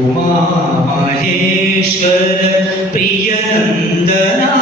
ഉമാ മഹേശ്വര പ്രിയനന്ദനാ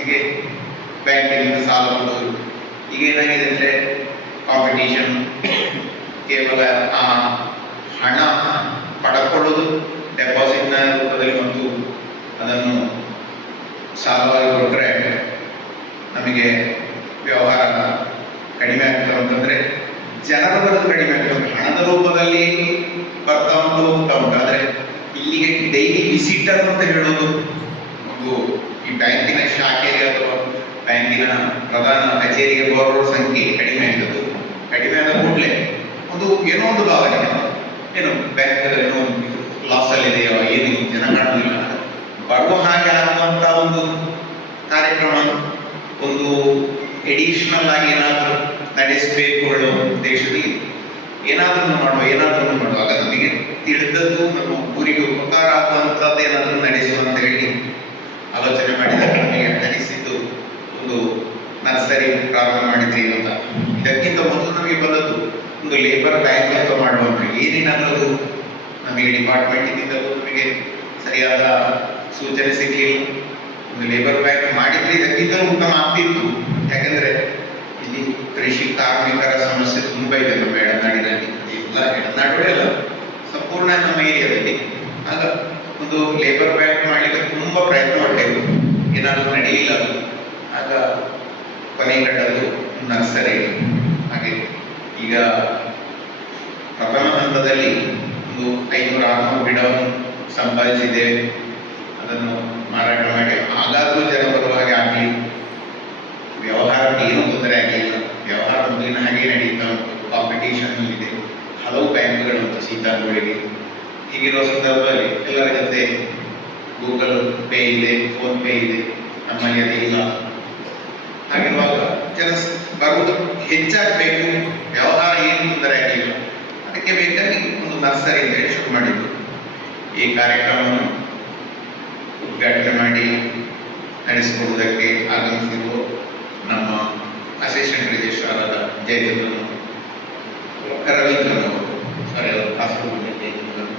ಪರ್ಸನ್ಸ್ಗೆ ಬ್ಯಾಂಕಿನಿಂದ ಸಾಲ ಕೊಡೋದು. ಈಗ ಏನಾಗಿದೆ ಅಂದರೆ ಕಾಂಪಿಟೇಷನ್ ಕೇವಲ, ಆ, ಹಣ ಪಡ್ಕೊಳ್ಳೋದು ಡೆಪಾಸಿಟ್ನ ರೂಪದಲ್ಲಿ ಮತ್ತು ಅದನ್ನು ಸಾಲವಾಗಿ ಕೊಟ್ಟರೆ ನಮಗೆ ವ್ಯವಹಾರ ಕಡಿಮೆ ಆಗ್ತದೆ ಅಂತಂದರೆ ಜನರ ಬರೋದು ಕಡಿಮೆ ಆಗ್ತದೆ. ಹಣದ ರೂಪದಲ್ಲಿ ಬರ್ತಾ ಉಂಟು, ಹೋಗ್ತಾ ಉಂಟು. ಆದರೆ ಇಲ್ಲಿಗೆ ಡೈಲಿ ವಿಸಿಟರ್ ಅಂತ ಹೇಳೋದು ಒಂದು ಈ ಬ್ಯಾಂಕಿನ ಶಾಖೆಗೆ ಅಥವಾ ಬ್ಯಾಂಕಿನ ಪ್ರಧಾನ ಕಚೇರಿಗೆ ಬರುವ ಸಂಖ್ಯೆ ಕಡಿಮೆ ಆಗ್ತದೆ ಕಡಿಮೆ ಆದ ಕೂಡಲೇ ಒಂದು ಏನೋ ಒಂದು ಭಾವನೆ ಏನು ಬ್ಯಾಂಕ್ ಏನೋ ಲಾಸ್ ಅಲ್ಲಿದೆಯೋ ಏನು ಜನ ಕಾಣುವುದಿಲ್ಲ ಬರುವ ಹಾಗೆ ಆಗುವಂತ ಒಂದು ಕಾರ್ಯಕ್ರಮ, ಒಂದು ಎಡಿಷನಲ್ ಆಗಿ ಏನಾದರೂ ನಡೆಸಬೇಕು ಹೇಳೋ ಉದ್ದೇಶದಲ್ಲಿ ಏನಾದರೂ ಮಾಡುವ, ಏನಾದರೂ ಮಾಡುವಾಗ ನಮಗೆ ತಿಳಿದದ್ದು ನಮ್ಮ ಊರಿಗೆ ಉಪಕಾರ ಆಗುವಂಥದ್ದು ಏನಾದರೂ ನಡೆಸುವ ಅಂತ ಹೇಳಿ ಆಲೋಚನೆ ಮಾಡಿದಾಗ ನಮಗೆ ಅನಿಸಿದ್ದು ಒಂದು ನರ್ಸರಿ ಪ್ರಾರಂಭ ಮಾಡಿದ್ರಿ ಅಂತ. ಇದಕ್ಕಿಂತ ಮೊದಲು ನಮಗೆ ಬಂದದ್ದು ಒಂದು ಲೇಬರ್ ಬ್ಯಾಂಕ್ ಅಂತ ಮಾಡುವಂಥ ಏನೇನಾದರೂ ನಮಗೆ ಡಿಪಾರ್ಟ್ಮೆಂಟಿನಿಂದಲೂ ನಮಗೆ ಸರಿಯಾದ ಸೂಚನೆ ಸಿಗಲಿಲ್ಲ. ಒಂದು ಲೇಬರ್ ಬ್ಯಾಂಕ್ ಮಾಡಿದ್ರೆ ಇದಕ್ಕಿಂತಲೂ ಉತ್ತಮ ಆಗ್ತಿತ್ತು. ಯಾಕಂದ್ರೆ ಇಲ್ಲಿ ಕೃಷಿ ಕಾರ್ಮಿಕರ ಸಮಸ್ಯೆ ತುಂಬಾ ಇದೆ ನಮ್ಮ ಎಡನಾಡಿನಲ್ಲಿ. ಎಲ್ಲ ಎಡನಾಡು ಅಲ್ಲ, ಸಂಪೂರ್ಣ ನಮ್ಮ ಏರಿಯಾದಲ್ಲಿ. ಆಗ ಒಂದು ಲೇಬರ್ ಬ್ಯಾಂಕ್ ಮಾಡಲಿಕ್ಕೆ ತುಂಬಾ ಪ್ರಯತ್ನ ಮಾಡಬೇಕು ಏನಾದರೂ ನಡೆಯಲಿಲ್ಲ ಅದು. ಆಗ ಕೊನೆ ಕಟ್ಟದು ನರ್ಸರಿ. ಹಾಗೆ ಈಗ ಪ್ರಥಮ ಹಂತದಲ್ಲಿ ಒಂದು ಐನೂರ ಆರುನೂರು ಗಿಡವನ್ನು ಸಂಪಾದಿಸಿದ್ದೇವೆ ಅದನ್ನು ಮಾರಾಟ ಮಾಡಿ ಆಗಾದರೂ ಜನ ಬರುವ ಹಾಗೆ ಆಗಲಿ. ವ್ಯವಹಾರಕ್ಕೆ ಏನು ತೊಂದರೆ ಆಗಲಿಲ್ಲ. ವ್ಯವಹಾರ ಮುಂದಿನ ಹಾಗೆ ನಡೀತಾ ಉಂಟು. ಕಾಂಪಿಟೇಷನ್ ಇದೆ. ಹಲವು ಬ್ಯಾಂಕ್ಗಳು ಸೀತಾಗೋಳಿಗೆ ಈಗಿರುವ ಸಂದರ್ಭದಲ್ಲಿ ಎಲ್ಲರ ಜೊತೆ ಗೂಗಲ್ ಪೇ ಇದೆ, ಫೋನ್ ಪೇ ಇದೆ, ನಮ್ಮಲ್ಲಿ ಇಲ್ಲ. ಹಾಗಿರುವಾಗ ಜನ ಬರುವುದು ಹೆಚ್ಚಾಗಬೇಕು. ವ್ಯವಹಾರ ಏನು ತೊಂದರೆ ಆಗಲಿಲ್ಲ. ಅದಕ್ಕೆ ಬೇಕಾಗಿ ಒಂದು ನರ್ಸರಿ ಅಂತ ಹೇಳಿ ಶುರು ಮಾಡಿದ್ದು ಈ ಕಾರ್ಯಕ್ರಮವನ್ನು ಉದ್ಘಾಟನೆ ಮಾಡಿ ನಡೆಸಿಕೊಡುವುದಕ್ಕೆ ಆಗಮಿಸಿರುವ ನಮ್ಮ ಅಸಿಸ್ಟೆಂಟ್ ರಿಜಿಸ್ಟ್ರಾರಾದ ಜಯಚಂದ್ರನ್ ರವೀಂದ್ರನ್ ಅವರು ಸಾರಿ ಅವರು ಕಾಸರಗೋಡು ಜಯಚಂದ್ರನ್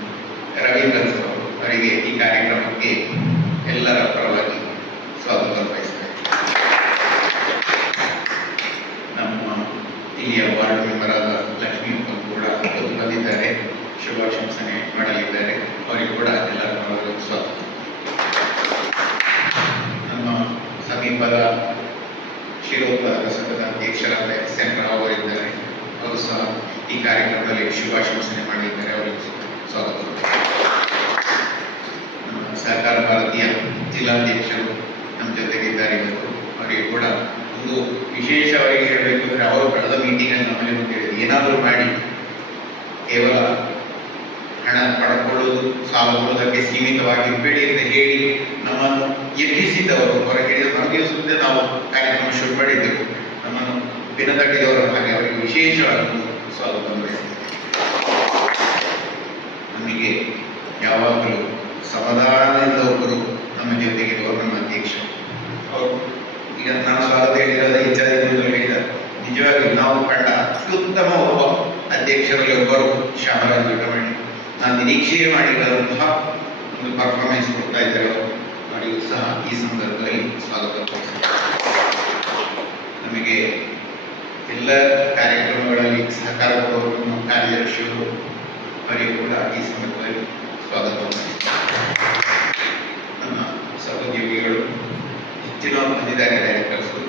ರವೀಂದ್ರನ್ ಸರ್ ಅವರು ಅವರಿಗೆ ಈ ಕಾರ್ಯಕ್ರಮಕ್ಕೆ ಎಲ್ಲರ ಪರವಾಗಿ ಸ್ವಾಗತ ಬಯಸ್ತೇನೆ ನಮ್ಮ ಇಲ್ಲಿಯ ವಾರ್ಡ್ ಮೆಂಬರ್ ಆದ ಲಕ್ಷ್ಮೀ ಅವರು ಕೂಡ ಇವತ್ತು ಬಂದಿದ್ದಾರೆ ಶುಭಾಶಂಸನೆ ಮಾಡಲಿದ್ದಾರೆ ಅವರಿಗೆ ಕೂಡ ಎಲ್ಲರ ಪರವಾಗಿ ಸ್ವಾಗತ ನಮ್ಮ ಸಮೀಪದ ಶಿರೋಪರ ಸಂಘದ ಅಧ್ಯಕ್ಷರಾದ ಎಸ್ ಎನ್ ರಾವ್ ಅವರಿದ್ದಾರೆ ಅವರು ಸಹ ಈ ಕಾರ್ಯಕ್ರಮದಲ್ಲಿ ಶುಭಾಶಂಸನೆ ಮಾಡಿದ್ದಾರೆ. ಅವರಿಗೆ ಸ್ವಾಗತ. ಸಹಕಾರ ಭಾರತೀಯ ಜಿಲ್ಲಾಧ್ಯಕ್ಷರು ನಮ್ಮ ಜೊತೆಗಿದ್ದಾರೆ ಇವತ್ತು ಅವರಿಗೆ ಕೂಡ ಒಂದು ವಿಶೇಷವಾಗಿ ಹೇಳಬೇಕು ಅಂದ್ರೆ ಅವರು ಕಳೆದ ಮೀಟಿಂಗಲ್ಲಿ ನಮ್ಮಲ್ಲಿ ಒಂದು ಏನಾದರೂ ಮಾಡಿ. ಕೇವಲ ಹಣ ಪಡ್ಕೊಳ್ಳೋದು, ಸಾಲ ಕೊಡೋದಕ್ಕೆ ಸೀಮಿತವಾಗಿರಬೇಡಿ ಅಂತ ಹೇಳಿ ನಮ್ಮನ್ನು ಎಬ್ಬಿಸಿದವರು ಹೊರಗೆ ನಮಗೆ ಸುದ್ದಿ ನಾವು ಕಾರ್ಯಕ್ರಮ ಶುರು ಮಾಡಿದ್ದೆವು. ನಮ್ಮನ್ನು ದಿನದಟ್ಟಿಯವರ ಹಾಗೆ ಅವರಿಗೆ ವಿಶೇಷವಾಗಿ ಸ್ವಾಗತ ನಮಗೆ ಯಾವಾಗಲೂ ಸಮಾಧಾನದಿಂದ ಒಬ್ಬರು ನಮ್ಮ ಜೊತೆಗಿರುವರು ನಮ್ಮ ಅಧ್ಯಕ್ಷ. ಅವರು ಈಗ ನಾನು ಸ್ವಾಗತ ಹೇಳಿರೋದ ಇತ್ಯಾದಿ ಹೇಳಿದ ನಿಜವಾಗಿ ನಾವು ಕಂಡ ಅತ್ಯುತ್ತಮ ಒಬ್ಬ ಅಧ್ಯಕ್ಷರಲ್ಲಿ ಒಬ್ಬರು ಶಾಮರಾಜ್ ದೊಡ್ಡಮಣಿ ನಾನು ನಿರೀಕ್ಷೆ ಮಾಡಿದಂತಹ ಒಂದು ಪರ್ಫಾರ್ಮೆನ್ಸ್ ಕೊಡ್ತಾ ಇದ್ದಾರೆ ಅವರು. ಅವರಿಗೂ ಸಹ ಈ ಸಂದರ್ಭದಲ್ಲಿ ಸ್ವಾಗತ. ನಮಗೆ ಎಲ್ಲ ಕಾರ್ಯಕ್ರಮಗಳಲ್ಲಿ ಸಹಕಾರ ಕೊಡುವ ಕಾರ್ಯದರ್ಶಿಗಳು ಅವರಿಗೆ ಕೂಡ ಈ ಸಂದರ್ಭದಲ್ಲಿ ಸ್ವಾಗತ ನಮ್ಮ ಸಹೋದ್ಯೋಗಿಗಳು, ಹೆಚ್ಚಿನ ಬಂದಿದ್ದಾರೆ ಡೈರೆಕ್ಟರ್ಸು,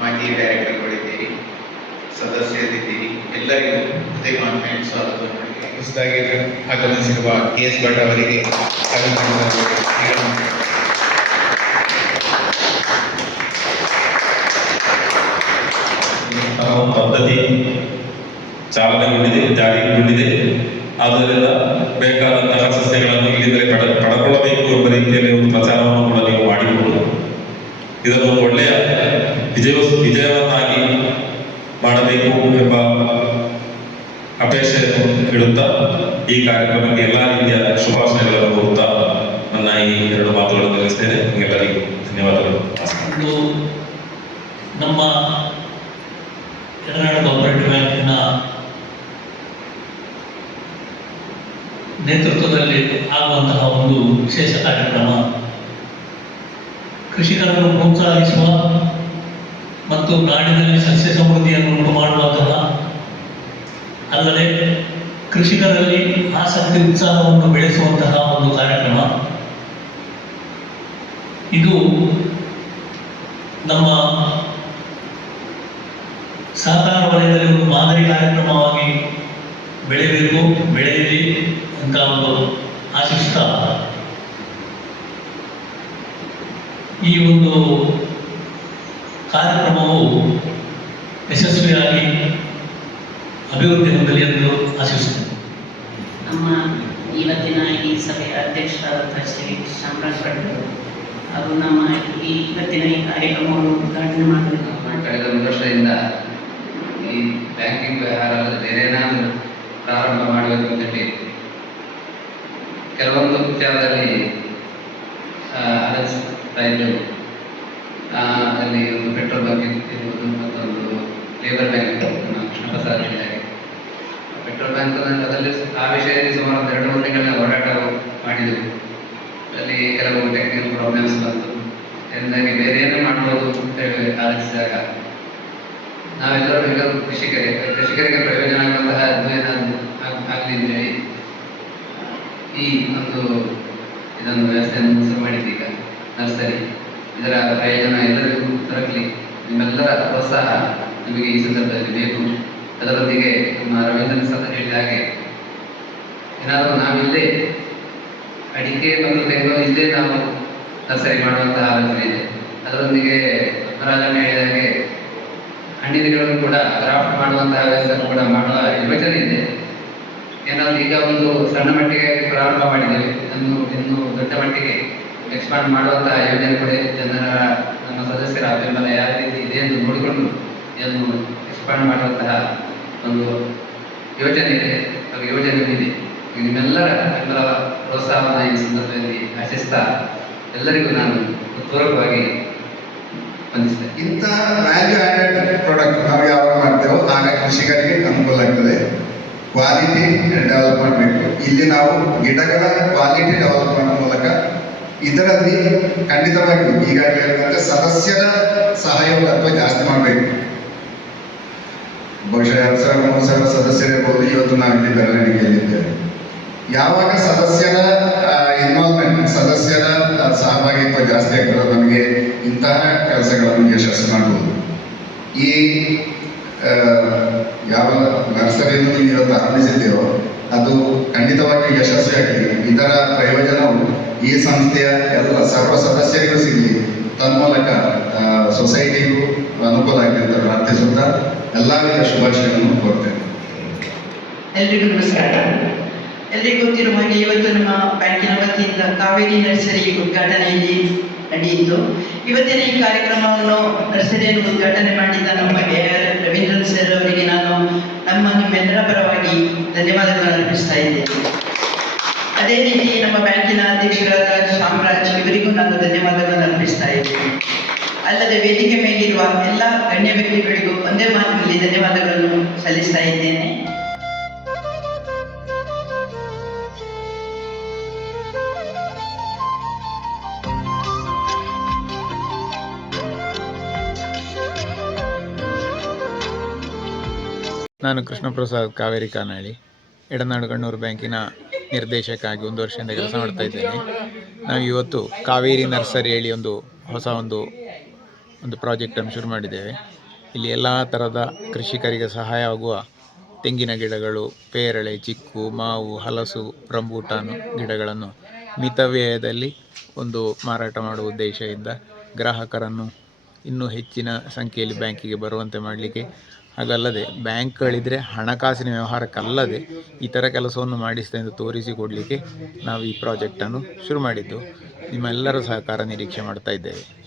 ಮಾಜಿ ಡೈರೆಕ್ಟರ್ಗಳಿದ್ದೀರಿ, ಸದಸ್ಯರಿದ್ದೀರಿ, ಎಲ್ಲರಿಗೂ ಹೃದಯ ಸ್ವಾಗತ ಹೊಸದಾಗಿ ಆಗಮಿಸಿರುವ ಕೆ ಎಸ್ ಭಟ್ ಅವರಿಗೆ ಚಾಲನೆಗೊಂಡಿದೆ, ಜಾರಿಗೊಂಡಿದೆ. ಆದ್ದರಿಂದ ಬೇಕಾದಂತಹ ಸಸ್ಯಗಳನ್ನು ಇಲ್ಲಿಂದಲೇ ಪಡ ಪಡ್ಕೊಳ್ಳಬೇಕು ಎಂಬ ರೀತಿಯಲ್ಲಿ ಒಂದು ಪ್ರಚಾರವನ್ನು ಕೂಡ ನೀವು ಮಾಡಿಕೊಂಡು. ಇದನ್ನು ಒಳ್ಳೆಯ ವಿಜಯ ವಿಜಯವನ್ನಾಗಿ ಮಾಡಬೇಕು ಎಂಬ ಅಪೇಕ್ಷೆಯನ್ನು ಇಡುತ್ತಾ ಈ ಕಾರ್ಯಕ್ರಮಕ್ಕೆ ಎಲ್ಲ ರೀತಿಯ ಶುಭಾಶಯಗಳನ್ನು ಕೋರುತ್ತಾ ನನ್ನ ಈ ಎರಡು ಮಾತುಗಳನ್ನು ತಿಳಿಸ್ತೇನೆ. ನಿಮಗೆಲ್ಲರಿಗೂ ಧನ್ಯವಾದಗಳು. ನಮ್ಮ ಕರ್ನಾಟಕ ಕೋಆಪರೇಟಿವ್ ಬ್ಯಾಂಕಿನ ನೇತೃತ್ವದಲ್ಲಿ ಆಗುವಂತಹ ಒಂದು ವಿಶೇಷ ಕಾರ್ಯಕ್ರಮ. ಕೃಷಿಕರನ್ನು ಪ್ರೋತ್ಸಾಹಿಸುವ ಮತ್ತು ನಾಡಿನಲ್ಲಿ ಸಸ್ಯ ಸಮೃದ್ಧಿಯನ್ನು ಉಂಟು ಮಾಡುವಂತಹ ಅಲ್ಲದೆ ಕೃಷಿಕರಲ್ಲಿ ಆಸಕ್ತಿ, ಉತ್ಸಾಹವನ್ನು ಬೆಳೆಸುವಂತಹ ಒಂದು ಕಾರ್ಯಕ್ರಮ ಇದು ನಮ್ಮ ಸಹಕಾರ ವಲಯದಲ್ಲಿ ಒಂದು ಮಾದರಿ ಕಾರ್ಯಕ್ರಮವಾಗಿ ಬೆಳೆಯಬೇಕು ಬೆಳೆಯಲಿ ಅಂತ ಒಂದು ಆಶಿಸ್ತಾ ಈ ಒಂದು ಕಾರ್ಯಕ್ರಮವು ಯಶಸ್ವಿಯಾಗಿ ಅಭಿವೃದ್ಧಿ ಹೊಂದಲಿ ಎಂದು ಆಶಿಸುತ್ತೇನೆ. ನಮ್ಮ ಇವತ್ತಿನ ಈ ಸಭೆಯ ಅಧ್ಯಕ್ಷರಾದ ಶ್ರೀ ಶಾಮರಾಜ್ ಭಟ್ ಅವರು ನಮ್ಮ ಈ ಇವತ್ತಿನ ಈ ಕಾರ್ಯಕ್ರಮವನ್ನು ಉದ್ಘಾಟನೆ ಮಾಡಬೇಕು ಕಳೆದ ಒಂದು ವರ್ಷದಿಂದ ಈ ಬ್ಯಾಂಕಿಂಗ್ ವ್ಯವಹಾರ ಬೇರೆನಾದರೂ ಬೇರೆ ಏನಾದರೂ ಪ್ರಾರಂಭ ಮಾಡಬೇಕು ಅಂತೇಳಿ ಕೆಲವೊಂದು ವಿಚಾರದಲ್ಲಿ ಆ, ಆಲೋಚಿಸ್ತಾ ಇದ್ದೆವು ಆ, ಅಲ್ಲಿ ಒಂದು ಪೆಟ್ರೋಲ್ ಬಂಕ್ ಇರ್ಬೋದು ಮತ್ತೊಂದು ಲೇಬರ್ ಬ್ಯಾಂಕ್ ನಮ್ಮ ಕೃಷ್ಣ ಪ್ರಸಾದ್ ಹೇಳಿದ್ದಾರೆ ಪೆಟ್ರೋಲ್ ಬ್ಯಾಂಕ್ ಅದರಲ್ಲಿ ಆ ವಿಷಯದಲ್ಲಿ ಸುಮಾರು ಒಂದು ಎರಡು ಮೂರು ತಿಂಗಳ ಹೋರಾಟ ಮಾಡಿದೆವು. ಅಲ್ಲಿ ಕೆಲವು ಟೆಕ್ನಿಕಲ್ ಪ್ರಾಬ್ಲಮ್ಸ್ ಬಂತು. ಎಂದಾಗಿ ಬೇರೆ ಏನೇ ಮಾಡ್ಬೋದು ಅಂತ ಹೇಳಿ ಆಲೋಚಿಸಿದಾಗ ನಾವೆಲ್ಲರೂ ಈಗ ಕೃಷಿಕರಿಗೆ ಕೃಷಿಕರಿಗೆ ಪ್ರಯೋಜನ ಆಗುವಂತಹ ಅಧ್ಯಯನ ಆಗ್ಲಿ ಈ ಒಂದು ಇದನ್ನು ವ್ಯವಸ್ಥೆಯನ್ನು ಶುರು ಈಗ ನರ್ಸರಿ. ಇದರ ಪ್ರಯೋಜನ ಎಲ್ಲರಿಗೂ ದೊರಕಲಿ. ನಿಮ್ಮೆಲ್ಲರ ಪ್ರೋತ್ಸಾಹ ನಿಮಗೆ ಈ ಸಂದರ್ಭದಲ್ಲಿ ಬೇಕು. ಅದರೊಂದಿಗೆ ನಮ್ಮ ರವೀಂದ್ರನ್ ಸಹ ಹೇಳಿದ ಹಾಗೆ ಏನಾದರೂ ನಾವಿಲ್ಲೇ ಅಡಿಕೆ ಮತ್ತು ತೆಂಗು ಇಲ್ಲೇ ನಾವು ನರ್ಸರಿ ಮಾಡುವಂತಹ ಆಲೋಚನೆ ಇದೆ. ಅದರೊಂದಿಗೆ ಪದ್ಮರಾಜಣ್ಣ ಹೇಳಿದ ಹಾಗೆ ಹಣ್ಣಿನಗಳನ್ನು ಕೂಡ ಗ್ರಾಫ್ಟ್ ಮಾಡುವಂತಹ ವ್ಯವಸ್ಥೆ ಕೂಡ ಮಾಡುವ ಯೋಚನೆ ಇದೆ. ಏನಾದರೂ ಈಗ ಒಂದು ಸಣ್ಣ ಮಟ್ಟಿಗೆ ಪ್ರಾರಂಭ ಮಾಡಿದ್ದೇವೆ. ಇನ್ನು ಇನ್ನು ದೊಡ್ಡ ಮಟ್ಟಿಗೆ ಎಕ್ಸ್ಪಾಂಡ್ ಮಾಡುವಂತಹ ಯೋಜನೆ ಕೂಡ. ಜನರ, ನಮ್ಮ ಸದಸ್ಯರ ಬೆಂಬಲ ಯಾವ ರೀತಿ ಇದೆ ಎಂದು ನೋಡಿಕೊಂಡು ಇದನ್ನು ಎಕ್ಸ್ಪಾಂಡ್ ಮಾಡುವಂತಹ ಒಂದು ಯೋಜನೆ ಇದೆ. ಹಾಗೂ ಯೋಜನೆ ಇದೆ ನಿಮ್ಮೆಲ್ಲರ ಬೆಂಬಲ ಪ್ರೋತ್ಸಾಹವನ್ನು ಈ ಸಂದರ್ಭದಲ್ಲಿ ಆಶಿಸ್ತಾ ಎಲ್ಲರಿಗೂ ನಾನು ಪೂರ್ವಕವಾಗಿ ವಂದಿಸ್ತೇನೆ ಇಂಥ ವ್ಯಾಲ್ಯೂ ಆ್ಯಡೆಡ್ ಪ್ರಾಡಕ್ಟ್ ನಾವು ಯಾವಾಗ ಮಾಡ್ತೇವೋ ಆಗ ಕೃಷಿಕರಿಗೆ ಅನುಕೂಲ ಆಗ್ತದೆ. ಕ್ವಾಲಿಟಿ ಡೆವಲಪ್ ಮಾಡಬೇಕು ಇಲ್ಲಿ ನಾವು ಗಿಡಗಳ ಕ್ವಾಲಿಟಿ ಡೆವಲಪ್ಮೆಂಟ್ ಮೂಲಕ ಇದರಲ್ಲಿ ಖಂಡಿತವಾಗಿಯೂ ಈಗಾಗಲೇ ಸದಸ್ಯರ ಸಹಯೋಗತ್ವ ಜಾಸ್ತಿ ಮಾಡಬೇಕು. ಬಹುಶಃ ಎರಡು ಸಾವಿರ ಮೂರು ಸಾವಿರ ಸದಸ್ಯರಿರ್ಬೋದು ಇವತ್ತು ನಾವು ಇಲ್ಲಿ ಯಾವಾಗ ಸದಸ್ಯರ ಇನ್ವಾಲ್ವ್ಮೆಂಟ್ ಸದಸ್ಯರ ಸಹಭಾಗಿತ್ವ ಜಾಸ್ತಿ ಆಗ್ತದೆ ನಮಗೆ ಇಂತಹ ಕೆಲಸಗಳನ್ನು ಯಶಸ್ಸು ಮಾಡಬಹುದು ಈ ಯಾವ ನರ್ಸರಿಯನ್ನು ನೀವು ಇವತ್ತು ಆರಂಭಿಸಿದ್ದೇವೋ ಅದು ಖಂಡಿತವಾಗಿಯೂ ಯಶಸ್ವಿಯಾಗಲಿ ಇದರ ಪ್ರಯೋಜನವು ಈ ಸಂಸ್ಥೆಯ ಎಲ್ಲ ಸರ್ವ ಸದಸ್ಯರಿಗೂ ಸಿಗಲಿ. ತನ್ಮೂಲಕ ಸೊಸೈಟಿಗೂ ಅನುಕೂಲ ಅಂತ ಪ್ರಾರ್ಥಿಸುತ್ತಾ ಎಲ್ಲರಿಗೂ ಶುಭಾಶಯಗಳನ್ನು ಕೋರ್ತೇನೆ. ಎಲ್ರಿಗೂ ನಮಸ್ಕಾರ. ಎಲ್ರಿಗೂ ಗೊತ್ತಿರುವ ಹಾಗೆ ಇವತ್ತು ನಮ್ಮ ಬ್ಯಾಂಕಿನ ವತಿಯಿಂದ ಕಾವೇರಿ ನರ್ಸರಿ ಉದ್ಘಾಟನೆಯಲ್ಲಿ ನಡೆಯಿತು. ಇವತ್ತಿನ ಈ ಕಾರ್ಯಕ್ರಮವನ್ನು ನರ್ಸರಿಯನ್ನು ಉದ್ಘಾಟನೆ ಮಾಡಿದ ನಮ್ಮ ರವೀಂದ್ರನ್ ಸರ್ ಅವರಿಗೆ ನಾನು ನಮ್ಮ ನಿಮ್ಮೆಲ್ಲರ ಪರವಾಗಿ ಧನ್ಯವಾದಗಳನ್ನು ಅರ್ಪಿಸ್ತಾ ಇದ್ದೇನೆ. ಅದೇ ರೀತಿ ನಮ್ಮ ಬ್ಯಾಂಕಿನ ಅಧ್ಯಕ್ಷರಾದ ಶಾಮರಾಜ್ ಇವರಿಗೂ ನಾನು ಧನ್ಯವಾದಗಳನ್ನು ಅರ್ಪಿಸ್ತಾ ಇದ್ದೇನೆ. ಅಲ್ಲದೆ ವೇದಿಕೆ ಮೇಲಿರುವ ಎಲ್ಲ ಗಣ್ಯ ವ್ಯಕ್ತಿಗಳಿಗೂ ಒಂದೇ ಮಾತಿನಲ್ಲಿ ಧನ್ಯವಾದಗಳನ್ನು ಸಲ್ಲಿಸ್ತಾ ಇದ್ದೇನೆ. ನಾನು ಕೃಷ್ಣ ಪ್ರಸಾದ್ ಕಾವೇರಿ ಕಾನಾಳಿ, ಎಡನಾಡು ಕಣ್ಣೂರು ಬ್ಯಾಂಕಿನ ನಿರ್ದೇಶಕಾಗಿ ಒಂದು ವರ್ಷದಿಂದ ಕೆಲಸ ಮಾಡ್ತಾ ಇದ್ದೇನೆ. ನಾವು ಇವತ್ತು ಕಾವೇರಿ ನರ್ಸರಿ ಹೇಳಿ ಒಂದು ಹೊಸ ಒಂದು ಒಂದು ಪ್ರಾಜೆಕ್ಟನ್ನು ಶುರು ಮಾಡಿದ್ದೇವೆ. ಇಲ್ಲಿ ಎಲ್ಲ ಥರದ ಕೃಷಿಕರಿಗೆ ಸಹಾಯ ಆಗುವ ತೆಂಗಿನ ಗಿಡಗಳು, ಪೇರಳೆ, ಚಿಕ್ಕು, ಮಾವು, ಹಲಸು, ರಂಬೂಟಾನು ಗಿಡಗಳನ್ನು ಮಿತವ್ಯಯದಲ್ಲಿ ಒಂದು ಮಾರಾಟ ಮಾಡುವ ಉದ್ದೇಶದಿಂದ ಗ್ರಾಹಕರನ್ನು ಇನ್ನೂ ಹೆಚ್ಚಿನ ಸಂಖ್ಯೆಯಲ್ಲಿ ಬ್ಯಾಂಕಿಗೆ ಬರುವಂತೆ ಮಾಡಲಿಕ್ಕೆ ಹಾಗಲ್ಲದೆ ಬ್ಯಾಂಕ್ಗಳಿದ್ದರೆ ಹಣಕಾಸಿನ ವ್ಯವಹಾರಕ್ಕಲ್ಲದೆ ಇತರ ಕೆಲಸವನ್ನು ಮಾಡಿಸಿದೆ ಎಂದು ತೋರಿಸಿಕೊಡಲಿಕ್ಕೆ ನಾವು ಈ ಪ್ರಾಜೆಕ್ಟನ್ನು ಶುರು ಮಾಡಿದ್ದು. ನಿಮ್ಮೆಲ್ಲರ ಸಹಕಾರ ನಿರೀಕ್ಷೆ ಮಾಡ್ತಾ ಇದ್ದೇವೆ.